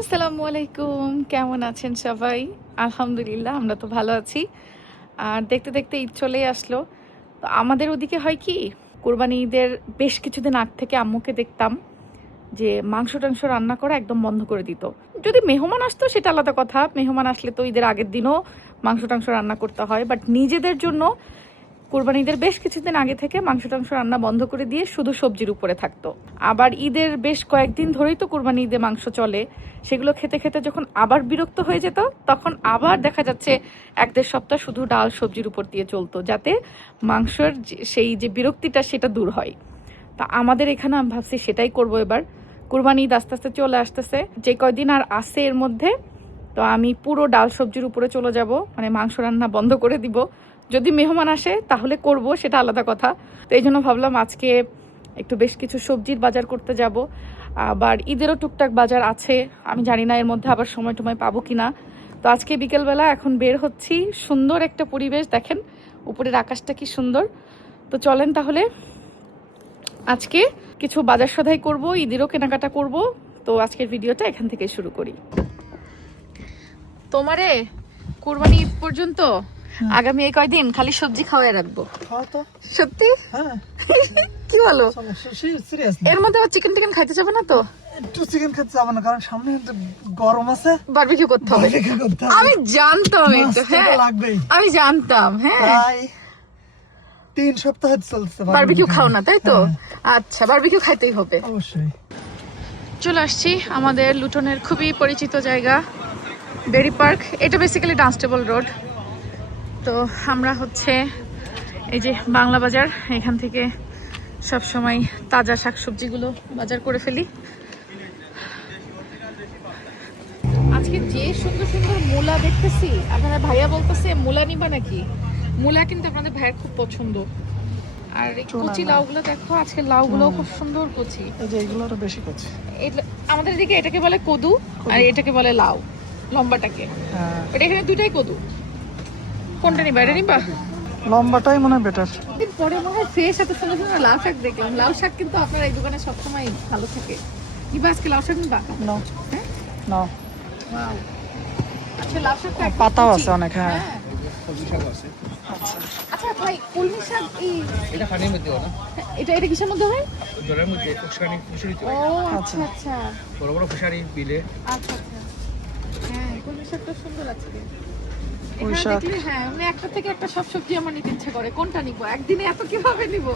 আসসালামু আলাইকুম, কেমন আছেন সবাই? আলহামদুলিল্লাহ, আমরা তো ভালো আছি। আর দেখতে দেখতে ঈদ চলেই আসলো। তো আমাদের ওদিকে হয় কি, কোরবানি ঈদের বেশ কিছুদিন আগ থেকে আম্মুকে দেখতাম যে মাংস টাংস রান্না করা একদম বন্ধ করে দিত। যদি মেহমান আসতো সেটা আলাদা কথা, মেহমান আসলে তো ঈদের আগের দিনও মাংস টাংস রান্না করতে হয়, বাট নিজেদের জন্য কোরবানি ঈদের বেশ কিছুদিন আগে থেকে মাংস টাংস রান্না বন্ধ করে দিয়ে শুধু সবজির উপরে থাকতো। আবার ঈদের বেশ কয়েকদিন ধরেই তো কোরবানি ঈদে মাংস চলে, সেগুলো খেতে খেতে যখন আবার বিরক্ত হয়ে যেত, তখন আবার দেখা যাচ্ছে 1-1.5 সপ্তাহ শুধু ডাল সবজির উপর দিয়ে চলতো, যাতে মাংসের সেই যে বিরক্তিটা সেটা দূর হয়। তা আমাদের এখানে আমি ভাবছি সেটাই করব এবার। কোরবানি ঈদ আস্তে আস্তে চলে আসতেছে, যে কয়দিন আর আছে এর মধ্যে তো আমি পুরো ডাল সবজির উপরে চলে যাব, মানে মাংস রান্না বন্ধ করে দিব। যদি মেহমান আসে তাহলে করব, সেটা আলাদা কথা। তো এই জন্য ভাবলাম আজকে একটু বেশ কিছু সবজির বাজার করতে যাব। আবার ঈদেরও টুকটাক বাজার আছে, আমি জানি না এর মধ্যে আবার সময় টময় পাবো কিনা। তো আজকে বিকেলবেলা এখন বের হচ্ছি, সুন্দর একটা পরিবেশ দেখেন, উপরের আকাশটা কি সুন্দর। তো চলেন তাহলে আজকে কিছু বাজার সদাই করব, ঈদেরও কেনাকাটা করব। তো আজকের ভিডিওটা এখান থেকে শুরু করি। তোমারে কুরবানি ঈদ পর্যন্ত আগামী এই কয়দিন খালি সবজি খাওয়াই রাখবো। সত্যি? কি বলো? এর মধ্যে আবার চিকেন টিকেন খাইতে যাবে না তো? একটু চিকেন খেতে যাবো না, কারণ সামনে গরম আছে, বারবিকিউ করতে হবে। আমি জানতাম এটা, হ্যাঁ লাগবেই, আমি জানতাম। হ্যাঁ, প্রায় 3 সপ্তাহ চলছে বারবিকিউ খাও না, তাই তো? আচ্ছা, বারবিকিউ খাইতেই হবে অবশ্যই। চলে আসছি আমাদের লুটনের খুবই পরিচিত জায়গা বেরি পার্ক। এটা বেসিক্যালি ডান্সটেবল রোড। তো আমরা হচ্ছে এই যে বাংলা বাজার, এখান থেকে সব সময় তাজা শাকসবজিগুলো বাজার করে ফেলি। আজকে যে সুন্দর সুন্দর মূলা দেখতেছি, আপনাদের ভাইয়া বলতেছে মূলা নিবা নাকি? মূলা কিন্তু আপনাদের ভাইয়ের খুব পছন্দ। আর এই কচি লাউগুলো দেখো, আজকে লাউগুলো খুব সুন্দর কচি। এই যে এগুলো তো বেশি কচি। আমাদের দিকে এটাকে বলে কদু, আর এটাকে বলে লাউ, লম্বাটাকে। এটা এখানে দুইটাই কদু। কোনটা নিবা? এটা নিবা? লম্বাটাই মনে হয় বেটার। পরে মনে হয় ফ্রেশ এত সুন্দর সুন্দর লাউ শাক দেখলাম। লাউ শাক কিন্তু আপনার এই দোকানে সবসময় ভালো থাকে। নিবা আজকে লাউ শাক? নিবা? নাও নাও। আচ্ছা, লাউ শাকটা পাতাও আছে অনেক। হ্যাঁ, কলমি শাক আছে। আচ্ছা ভাই, কলমি শাক এটা পানির মধ্যে হয় না, এটা কিসের মধ্যে হয়? জলের মধ্যে, ফিশারিতে। ও আচ্ছা আচ্ছা বড় বড় ফিশারি, বিলে। আচ্ছা আচ্ছা। হ্যাঁ, কলমি শাকটা সুন্দর আছে। ওই এখানে শাক। দেখলে হ্যাঁ, মানে একটা থেকে একটা সব সবজি আমার নিতে ইচ্ছা করে। কোনটা নিব? একদিনে এত কিভাবে নিব?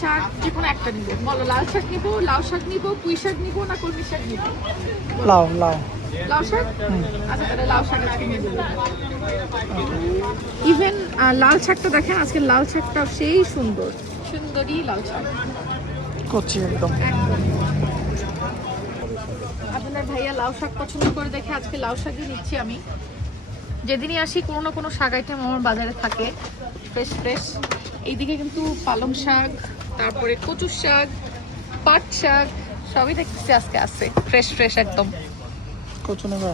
শাক যে কোনো একটা নিব। বলো, লাল শাক নিব, লাউ শাক নিব, পুঁই শাক নিব, না কলমি শাক নিব? লাউ লাউ লাউ শাক? আচ্ছা, তাহলে লাউ শাক আজকে নিয়ে যাবো। ইভেন লাল শাকটা দেখেন, আজকে লাল শাকটা সেই সুন্দর, সুন্দরী লাল শাক, কচি একদম। আপনার ভাইয়া লাউ শাক পছন্দ করে দেখে আজকে লাউ শাকই নিচ্ছি আমি। যেদিনই আসি কোনো না কোনো শাক আইটেম আমার বাজারে থাকে, ফ্রেশ ফ্রেশ। এইদিকে কিন্তু পালং শাক, তারপরে কচু শাক, পাট শাক, সবই দেখতেছি আজকে আছে ফ্রেশ ফ্রেশ একদম। কচু নেবা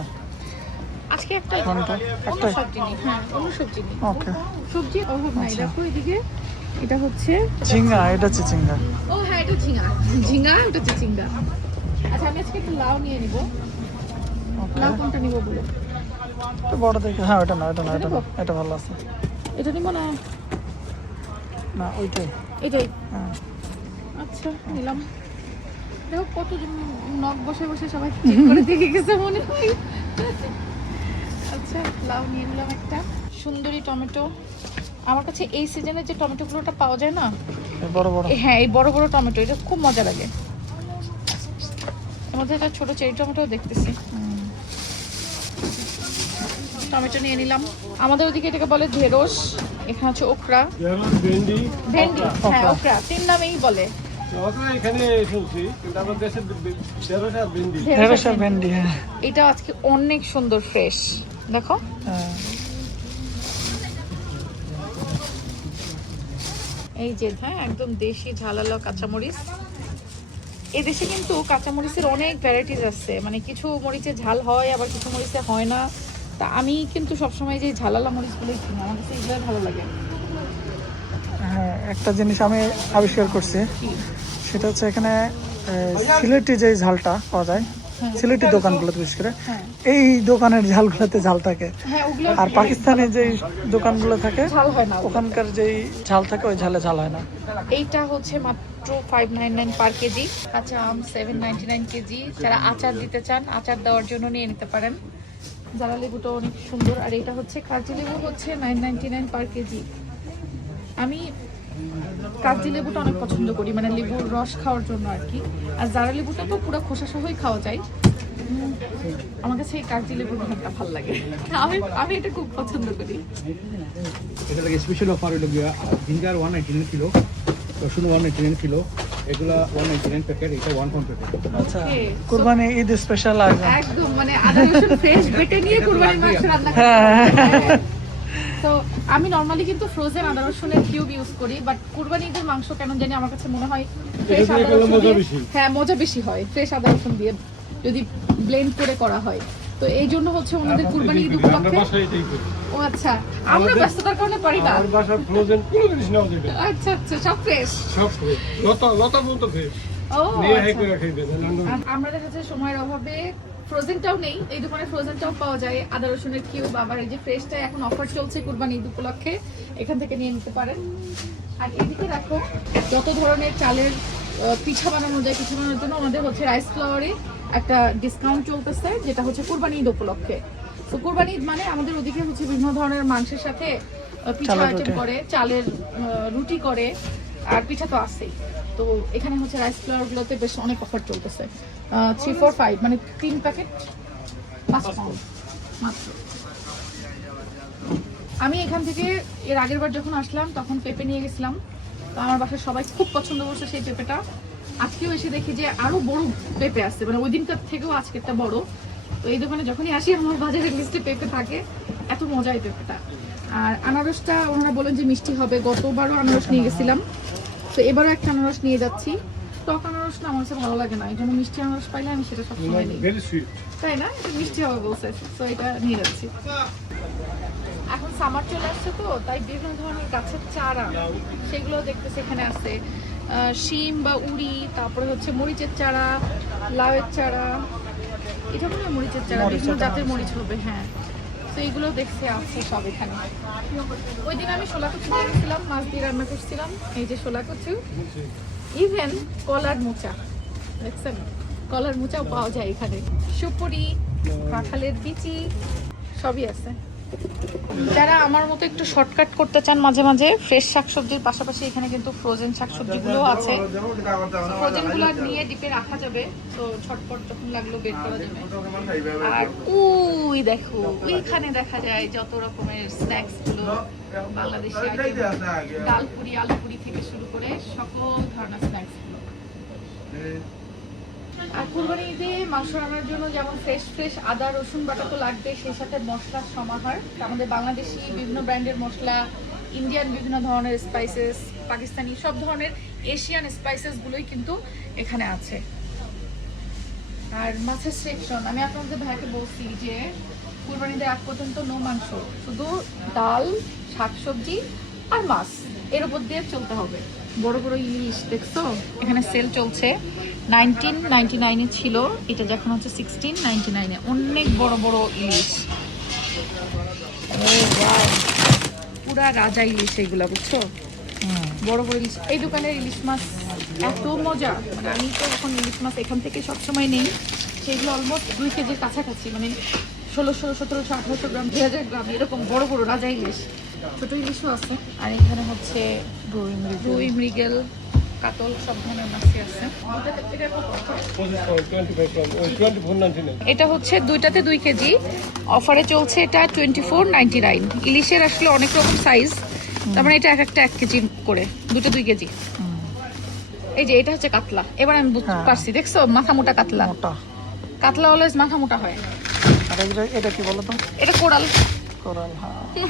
আজকে একটা কোনটা? অন্য সবজি নেই। হ্যাঁ, অন্য সবজি নেই। ওকে। সবজির অভাব নাই। দেখো এদিকে, এটা হচ্ছে ঝিঙ্গা, এটা চিচিঙ্গা। ও হ্যাঁ, এটা ঝিঙা। ঝিঙা, ওটা চিচিঙ্গা। আচ্ছা, আমি আজকে একটু লাউ নিয়ে নিব। লাউ কোনটা নিব বলো? তো বড় দেখে। হ্যাঁ, ওটা না, এটা না, এটা না, এটা ভালো আছে। এটা নিব না? না, ওইটাই। এটাই? হ্যাঁ। আচ্ছা, নিলাম। দেখো কত নখ বসে বসে সবাই চেক করে দিয়ে গেছে মনে হয়। আচ্ছা, লাউ নিয়ে নিলাম একটা। সুন্দরী টমেটো। আমার কাছে এই সিজনে যে টমেটোগুলোটা পাওয়া যায় না, বড় বড়। হ্যাঁ, এই বড় বড় টমেটো, এটা খুব মজা লাগে। এর মধ্যে একটা ছোট চেরি টমেটো দেখতেছি। টমেটো নিয়ে নিলাম। আমাদের ওদিকে এটাকে বলে ঢেঁড়স, এখানে হচ্ছে ওকরা, ভেন্ডি। হ্যাঁ, ওকরা 3 নামেই বলে। ঢেঁড়স আর ভেন্ডি। হ্যাঁ, এটা আজকে অনেক সুন্দর ফ্রেশ, দেখো। এই যে হ্যাঁ, একদম দেশি ঝালালো কাঁচামরিচ। এই দেশে কিন্তু কাঁচামরিচের অনেক ভ্যারাইটিস আছে, মানে কিছু মরিচে ঝাল হয়, আবার কিছু মরিচে হয় না। তা আমি কিন্তু সবসময় যে ঝালালা মরিচগুলোই কিনি, আমার কাছে এইগুলো ভালো লাগে। হ্যাঁ, একটা জিনিস আমি আবিষ্কার করছি, সেটা হচ্ছে এখানে সিলেটি যে ঝালটা পাওয়া যায়, সিলেটি দোকানগুলোতে বিশেষ করে হ্যাঁ এই দোকানের ঝালগুলোতে ঝাল থাকে, হ্যাঁ ওগুলো আর পাকিস্তানে যে দোকানগুলো থাকে ঝাল হয় না। ওখানকার যেই ঝাল থাকে ওই ঝালে ঝাল হয় না। এইটা হচ্ছে মাত্র 599 পার কেজি। কাঁচা আম 799 কেজি। যারা আচার দিতে চান আচার দেওয়ার জন্য নিয়ে নিতে পারেন। জারা লেবুটা অনেক সুন্দর। আর এটা হচ্ছে কাগজি লেবু হচ্ছে 999 পার কেজি। আমি কাগজি লেবুটা অনেক পছন্দ করি, মানে লেবুর রস খাওয়ার জন্য আর কি। আর জারা লেবুটা তো পুরো খোসা সহই খাওয়া যায়। আমার কাছে এই কাগজি লেবুর ঘ্রাণটা ভালো লাগে। আমি এটা খুব পছন্দ করি। এটা লাগে স্পেশাল অফার হলো গিয়া জিঞ্জার 199 কিলো, রসুন 199 কিলো, এগুলা 199 প্যাকেট, এটা 1 পাউন্ড প্যাকেট। আচ্ছা, Okay, কুরবানি ঈদ স্পেশাল আয়োজন। একদম মানে আদা রসুন ফ্রেশ বেটে নিয়ে কুরবানির মাংস রান্না করি। তো আমি নরমালি কিন্তু ফ্রোজেন আদা রসুনের কিউব ইউজ করি, বাট কুরবানি ঈদের মাংস কেন জানি আমার কাছে মনে হয় ফ্রেশ আদা রসুন দিয়ে, হ্যাঁ মজা বেশি হয় ফ্রেশ আদা রসুন দিয়ে যদি ব্লেন্ড করে করা হয়। তো এই জন্য হচ্ছে ওনাদের কুরবানি ঈদ উপলক্ষে। ও আচ্ছা, আমরা ব্যস্ততার কারণে পারি না। আমার বাসা ফ্রোজেন কোনো জিনিস নাও যাবে, আচ্ছা আচ্ছা, সব ফ্রেশ। সব ফ্রেশ। লতা বলতো ফ্রেশ ও নিয়ে হাই আচ্ছা। করে খাইবে আর আমরা দেখা যাচ্ছে সময়ের অভাবে ফ্রোজেনটাও নেই, এই দোকানে ফ্রোজেনটাও পাওয়া যায় আদা রসুনের কিউব। আবার এই যে ফ্রেশটা এখন অফার চলছে কুরবানি ঈদ উপলক্ষে, এখান থেকে নিয়ে নিতে পারেন। আর এদিকে দেখো যত ধরনের চালের পিঠা বানানো যায়, পিঠা বানানোর জন্য আমাদের হচ্ছে রাইস ফ্লাওয়ারে একটা ডিসকাউন্ট চলতেছে, যেটা হচ্ছে কুরবানি ঈদ উপলক্ষে। তো কুরবানি ঈদ মানে আমাদের ওদিকে হচ্ছে বিভিন্ন ধরনের মাংসের সাথে পিঠা আইটেম করে, চালের রুটি করে, আর পিঠা তো আছেই। তো এখানে হচ্ছে রাইস ফ্লাওয়ারগুলোতে বেশ অনেক অফার চলতেছে। 345 মানে 3 প্যাকেট 5 পাউন্ড মাত্র। আমি এখান থেকে এর আগের বার যখন আসলাম তখন পেঁপে নিয়ে গেছিলাম, তো আমার বাসায় সবাই খুব পছন্দ করছে সেই পেঁপেটা। আজকেও এসে দেখি যে আরো বড় পেঁপে আছে, মানে ওই দিনকার থেকেও আজকেরটা বড়। তো এই দোকানে যখনই আসি আমার বাজারের লিস্টে পেঁপে থাকে, এত মজা এই পেঁপেটা। আর আনারসটা ওনারা বলেন যে মিষ্টি হবে, গতবারও আনারস নিয়ে গেছিলাম, তো এবারও একটা আনারস নিয়ে যাচ্ছি। টক আনারস না আমার কাছে ভালো লাগে না, এই জন্য মিষ্টি আনারস পাইলে আমি সেটা সবসময় নিই, ভেরি সুইট। তাই না? এটা মিষ্টি হবে বলছে, তো এটা নিয়ে যাচ্ছি। এখন সামার চলে আসছে তো তাই বিভিন্ন ধরনের গাছের চারা সেগুলো দেখতেছি এখানে আছে। শিম বা উড়ি, তারপরে হচ্ছে মরিচের চারা, লাউয়ের চারা, এটা মনে হয় মরিচের চারা, বিভিন্ন জাতের মরিচ হবে। হ্যাঁ, তো এইগুলো দেখতে আছে সব এখানে। ওই দিন আমি শোলা কচু করেছিলাম, মাছ দিয়ে রান্না করছিলাম, এই যে শোলা কচু। ইভেন কলার মোচা, দেখছেন কলার মোচাও পাওয়া যায় এখানে। সুপুরি, কাঁঠালের বিচি সবই আছে। যারা আমার মতো একটু শর্টকাট করতে চান মাঝে মাঝে, ফ্রেশ শাকসবজির পাশাপাশি এখানে কিন্তু ফ্রোজেন শাকসবজিগুলো আছে। ফ্রোজেনগুলো নিয়ে ডিপে রাখা যাবে, তো ঝটপট যখন লাগলো বের করা যাবে। আর ওই দেখো ওইখানে দেখা যায় যত রকমের স্ন্যাক্স গুলো, বাংলাদেশি আইটেম, ডাল পুরি, আলু পুরি থেকে শুরু করে সকল ধরনের স্ন্যাক্স গুলো। আর কুরবানি ঈদে মাংস রান্নার জন্য যেমন ফ্রেশ ফ্রেশ আদা রসুন বাটা তো লাগবে, সেই সাথে মশলার সমাহার। আমাদের বাংলাদেশি বিভিন্ন ব্র্যান্ডের মশলা, ইন্ডিয়ান বিভিন্ন ধরনের স্পাইসেস, পাকিস্তানি সব ধরনের এশিয়ান স্পাইসেস গুলোই কিন্তু এখানে আছে। আর মাছের সেকশন, আমি আপনাদের ভাইকে বলছি যে কুরবানিদের আগ পর্যন্ত নো মাংস, শুধু ডাল, শাকসবজি আর মাছ, এর উপর দিয়ে চলতে হবে। বড় বড় ইলিশ দেখছো এখানে সেল চলছে, 1999 ছিল, এটা যখন হচ্ছে 1699, অনেক বড় বড় ইলিশ। পুরা রাজা ইলিশ এইগুলা, বুঝছো, বড় বড় ইলিশ। এই দোকানের ইলিশ মাছ এত মজা, মানে আমি তো এখন ইলিশ মাছ এখান থেকে সবসময় নেই, সেগুলো অলমোস্ট 2 কেজির কাছাকাছি, মানে 1600, 1700, 1800 গ্রাম, 2000 গ্রাম এরকম বড় বড় রাজা ইলিশ। ছোট ইলিশও আছে। আর এখানে হচ্ছে রুই, মৃগেল, কাতল সব ধরনের মাছই আছে। এটা হচ্ছে দুইটাতে 2 কেজি, অফারে চলছে এটা 2499। ইলিশের আসলে অনেক রকম সাইজ, তার মানে এটা একটা 1 কেজি করে, দুটো 2 কেজি। এই যে এটা হচ্ছে কাতলা, এবার আমি বুঝতে পারছি, দেখছো মাথা মোটা কাতলা। কাতলা অলওয়েজ মাথা মোটা হয়। আর এটা কি বলো তো? এটা কোরাল। কোরাল,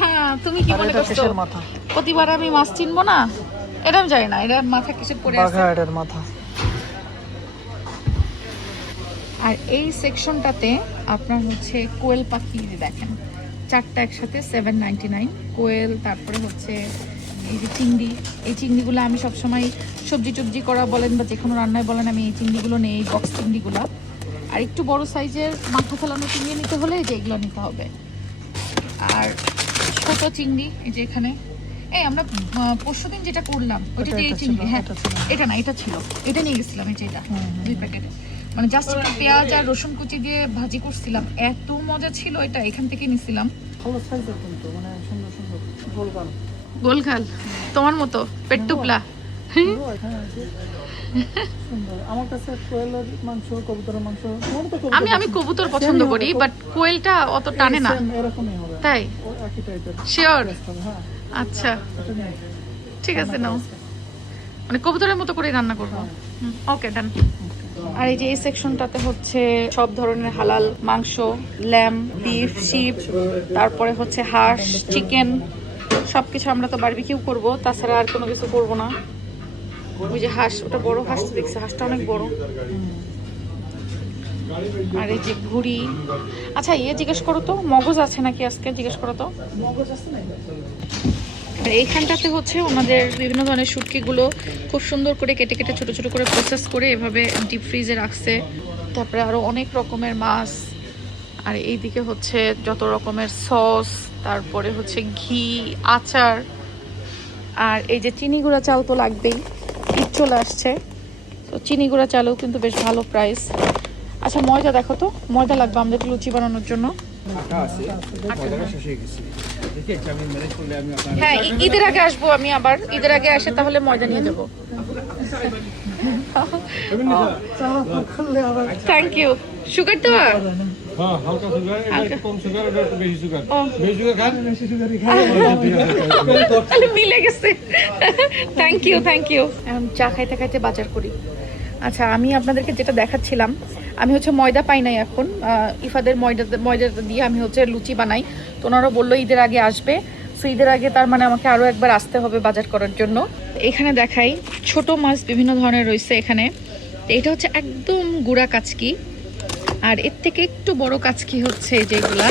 হ্যাঁ, তুমি কি মনে করছো কিসের মাথা? প্রতিবার আমি মাছ চিনবো না? এটা আমি জানি না, এটা মাথা কিসের পরে আছে। বাঘাড়ের মাথা। আর এই সেকশনটাতে আপনার হচ্ছে কোয়েল পাখি, দেখেন 4টা একসাথে 799 কোয়েল। তারপরে হচ্ছে এই যে চিংড়ি, এই চিংড়িগুলো আমি সবসময় সবজি টবজি করা বলেন বা যে কোনো রান্নায় বলেন, আমি এই চিংড়িগুলো নেই, এই বক্স চিংড়িগুলো। আর একটু বড় সাইজের মাথা ফেলানো চিংড়ি নিতে হলে এই যে এগুলো নিতে হবে। আর ছোট চিংড়ি এই যে এখানে, এই আমরা পরশুদিন যেটা করলাম ওইটা দিয়ে চিংড়ি, হ্যাঁ এটা না, এটা ছিল, এটা নিয়ে গেছিলাম। এই যে এটা 2 প্যাকেট, মানে জাস্ট একটু পেঁয়াজ আর রসুন কুচি দিয়ে ভাজি করছিলাম, এত মজা ছিল। এটা এখান থেকে নিছিলাম। ভালো সাইজের কিন্তু, মানে সুন্দর সুন্দর গোলগাল। গোলগাল তোমার মতো পেট টুপলা। এখানে আছে সুন্দর। আমার কাছে কোয়েলের মাংস, কবুতরের মাংস, তোমার তো আমি আমি কবুতর পছন্দ করি, বাট কোয়েলটা অত টানে না। এরকমই হবে, তাই? ও একই টাইপের। শিওর? হ্যাঁ, আচ্ছা এটা নিয়ে ঠিক আছে, নাও। মানে কবুতরের মতো করে রান্না করবো। ওকে ডান। আর এই যে এই সেকশনটাতে হচ্ছে সব ধরনের হালাল মাংস, ল্যাম, বিফ, শিপ, তারপরে হচ্ছে হাঁস, চিকেন, সবকিছু। আমরা তো বারবিকিউ করব, তাছাড়া আর কোনো কিছু করব না। ওই যে হাঁস, ওটা বড় হাঁস তো দেখছি, হাঁসটা অনেক বড়। আর এই যে ভুড়ি। আচ্ছা ইয়ে জিজ্ঞেস করো তো, মগজ আছে নাকি আজকে, জিজ্ঞেস করো তো। মগজ আছে না? আর এইখানটাতে হচ্ছে ওনাদের বিভিন্ন ধরনের শুটকিগুলো খুব সুন্দর করে কেটে কেটে ছোট ছোট করে প্রসেস করে এভাবে ডিপ ফ্রিজে রাখছে। তারপরে আরো অনেক রকমের মাছ। আর এইদিকে হচ্ছে যত রকমের সস, তারপরে হচ্ছে ঘি, আচার। আর এই যে চিনি গুঁড়া চাল তো লাগবেই, ঈদ চলে আসছে, তো চিনি গুঁড়া চালও কিন্তু বেশ ভালো প্রাইস। আচ্ছা ময়দা দেখো তো, ময়দা লাগবে আমাদের লুচি বানানোর জন্য। আটা আছে, ময়দাটা শেষ হয়ে গেছে। দেখি একটা আমি ম্যানেজ করলে আমি আপনার হ্যাঁ ঈদের আগে আসবো আমি, আবার ঈদের আগে আসে তাহলে ময়দা নিয়ে যাবো। Thank you. সুগার দেওয়া? হ্যাঁ, হালকা সুগার, এটা একটু কম সুগার, এটা একটু বেশি সুগার। ও। বেশি সুগার খান? বেশি সুগারই খাই। তাহলে মিলে গেছে। Thank you thank you. চা খাইতে খাইতে বাজার করি। আচ্ছা আমি আপনাদেরকে যেটা দেখাচ্ছিলাম, আমি হচ্ছে ময়দা পাই নাই এখন। ইফাদের ময়দা দিয়ে আমি হচ্ছে লুচি বানাই, তো ওনারা বললো ঈদের আগে আসবে। সো ঈদের আগে তার মানে আমাকে আরও একবার আসতে হবে বাজার করার জন্য। এখানে দেখাই ছোট মাছ বিভিন্ন ধরনের রয়েছে এখানে। এটা হচ্ছে একদম গুড়া কাচকি, আর এর থেকে একটু বড় কাচকি হচ্ছে যেগুলা।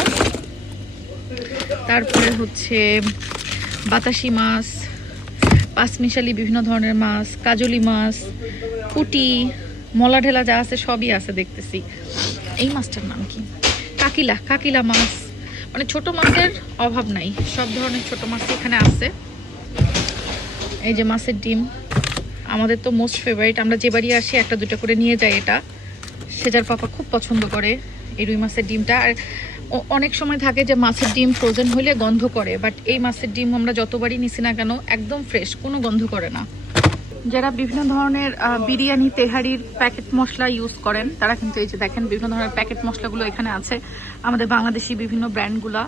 তারপরে হচ্ছে বাতাসি মাছ, পাঁচমিশালি বিভিন্ন ধরনের মাছ, কাজলি মাছ, পুঁটি, মলা ঢেলা যা আছে সবই আছে দেখতেছি। এই মাছটার নাম কি? কাকিলা, কাকিলা মাছ। মানে ছোট মাছের অভাব নাই, সব ধরনের ছোট মাছ এখানে আছে। এই যে মাছের ডিম, আমাদের তো মোস্ট ফেভারিট, আমরা যে বাড়ি আসি একটা দুটো করে নিয়ে যাই। এটা সেজার পাপা খুব পছন্দ করে এই রুই মাছের ডিমটা। আর অনেক সময় থাকে যে মাছের ডিম ফ্রোজেন হইলে গন্ধ করে, বাট এই মাছের ডিম আমরা যতবারই নিছি না কেন একদম ফ্রেশ, কোনো গন্ধ করে না। যারা বিভিন্ন ধরনের বিরিয়ানি তেহারির প্যাকেট মশলা ইউজ করেন তারা কিন্তু এই যে দেখেন বিভিন্ন ধরনের প্যাকেট মশলাগুলো এখানে আছে। আমাদের বাংলাদেশি বিভিন্ন ব্র্যান্ডগুলা,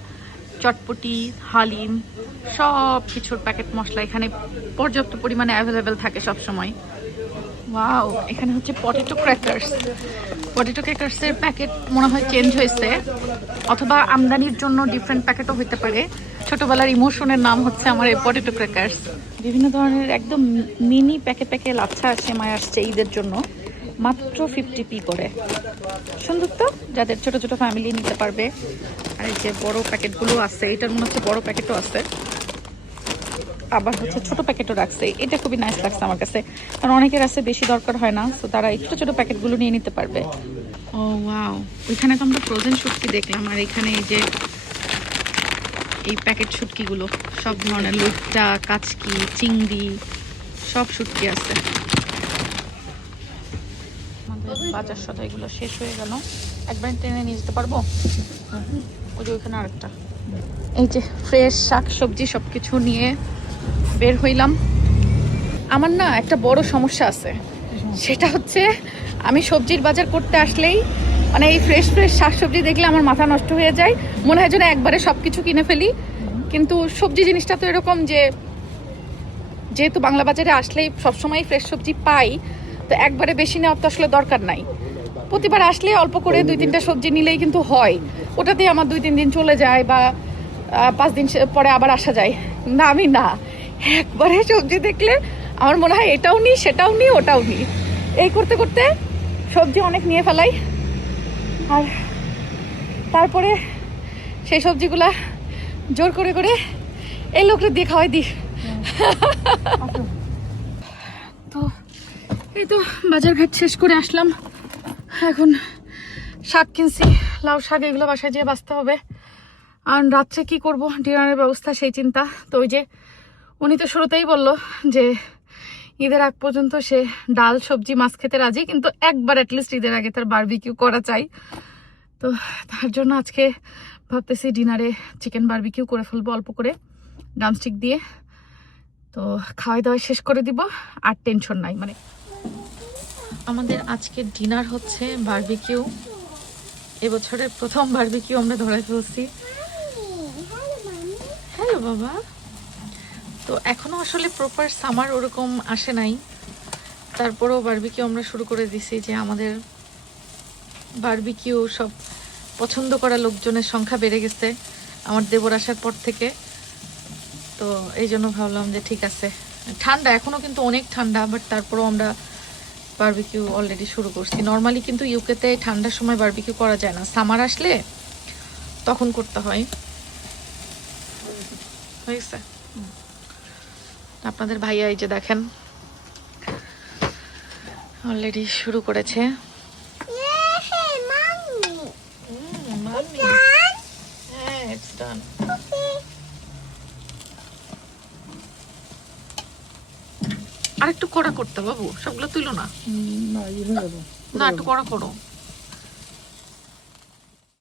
চটপটি, হালিম, সব কিছুর প্যাকেট মশলা এখানে পর্যাপ্ত পরিমাণে অ্যাভেলেবেল থাকে সব সময়। ওয়াও, এখানে হচ্ছে পটেটো ক্র্যাকার্স। পটেটো ক্র্যাকার্সের প্যাকেট মনে হয় চেঞ্জ হয়েছে, অথবা আমদানির জন্য ডিফারেন্ট প্যাকেটও হতে পারে। ছোটবেলার ইমোশনের নাম হচ্ছে আমার এই পটেটো ক্র্যাকার্স। বিভিন্ন ধরনের একদম মিনি প্যাকে লাচ্ছা আছে মায় আসছে ঈদের জন্য, মাত্র 50p করে। সুন্দর তো, যাদের ছোট ছোট ফ্যামিলি নিতে পারবে। আর এই যে বড় প্যাকেটগুলো আছে, এটার মনে হচ্ছে বড় প্যাকেটও আছে, আবার হচ্ছে ছোট প্যাকেটও রাখছে। এটা খুবই নাইস লাগছে আমার কাছে, কারণ অনেকের আছে বেশি দরকার হয় না, তো তারা এই ছোট ছোট প্যাকেটগুলো নিয়ে নিতে পারবে। ও ওয়াও, ওইখানে তো আমরা ফ্রোজেন শুটকি দেখলাম, আর এখানে এই যে এই প্যাকেট শুটকিগুলো সব ধরনের, লুটটা, কাচকি, চিংড়ি, সব শুটকি আছে। আমাদের বাজার সদাই এগুলো শেষ হয়ে গেল, একবার টেনে নিয়ে যেতে পারবো। ওই যে ওইখানে আরেকটা। এই যে ফ্রেশ শাক সবজি সবকিছু নিয়ে বের হইলাম। আমার না একটা বড় সমস্যা আছে, সেটা হচ্ছে আমি সবজির বাজার করতে আসলেই মানে এই ফ্রেশ শাকসবজি দেখলে আমার মাথা নষ্ট হয়ে যায়, মনে হয় যেন একবারে সবকিছু কিনে ফেলি। কিন্তু সবজি জিনিসটা তো এরকম যে যেহেতু বাংলা বাজারে আসলেই সবসময় ফ্রেশ সবজি পাই, তো একবারে বেশি নেওয়ার তো আসলে দরকার নাই। প্রতিবার আসলে অল্প করে 2-3টা সবজি নিলেই কিন্তু হয়, ওটাতেই আমার 2-3 দিন চলে যায়, বা 5 দিন পরে আবার আসা যায়। না আমি না, একবারে সবজি দেখলে আমার মনে হয় এটাও নিই, সেটাও নিই, ওটাও নিই, এই করতে করতে সবজি অনেক নিয়ে ফেলাই। আর তারপরে সেই সবজিগুলা জোর করে করে এই লোকটা দিয়ে খাওয়াই দিই। তো এই তো বাজার ঘাট শেষ করে আসলাম, এখন শাক কিনছি, লাউ শাক, এগুলো বাসায় যেয়ে বাঁচতে হবে। আর রাত্রে কি করব, ডিনারের ব্যবস্থা সেই চিন্তা। তো ওই যে উনি তো শুরুতেই বললো যে ঈদের আগ পর্যন্ত সে ডাল সবজি মাছ খেতে রাজি, কিন্তু একবার অ্যাটলিস্ট ঈদের আগে তার বারবিকিউ করা চাই। তো তার জন্য আজকে ভাবতেছি ডিনারে চিকেন বারবিকিউ করে ফেলবো অল্প করে ড্রামস্টিক দিয়ে। তো খাওয়াই দাওয়াই শেষ করে দিব, আর টেনশন নাই। মানে আমাদের আজকে ডিনার হচ্ছে বারবিকিউ। এবছরের প্রথম বারবিকিউ আমরা ধরাই ফেলছি। হ্যালো বাবা। তো এখনো আসলে প্রপার সামার ওরকম আসে নাই, তারপরেও বারবিকিউ আমরা শুরু করে দিছি। যে আমাদের বারবিকিউ সব পছন্দ করা লোকজনের সংখ্যা বেড়ে গেছে আমার দেবর আসার পর থেকে। তো এই জন্য ভাবলাম যে ঠিক আছে, ঠান্ডা এখনো কিন্তু অনেক ঠান্ডা, বাট তারপরেও আমরা বারবিকিউ অলরেডি শুরু করছি। নর্মালি কিন্তু ইউকেতে ঠান্ডার সময় বারবিকিউ করা যায় না, সামার আসলে তখন করতে হয়। হয়েছে আপনাদের ভাইয়া এই যে দেখেন অলরেডি শুরু করেছে। আরেকটু কড়া করতে বাবু, সবগুলো তুলো না, না ইয়ে হয়ে গেল। না একটু কড়া করো।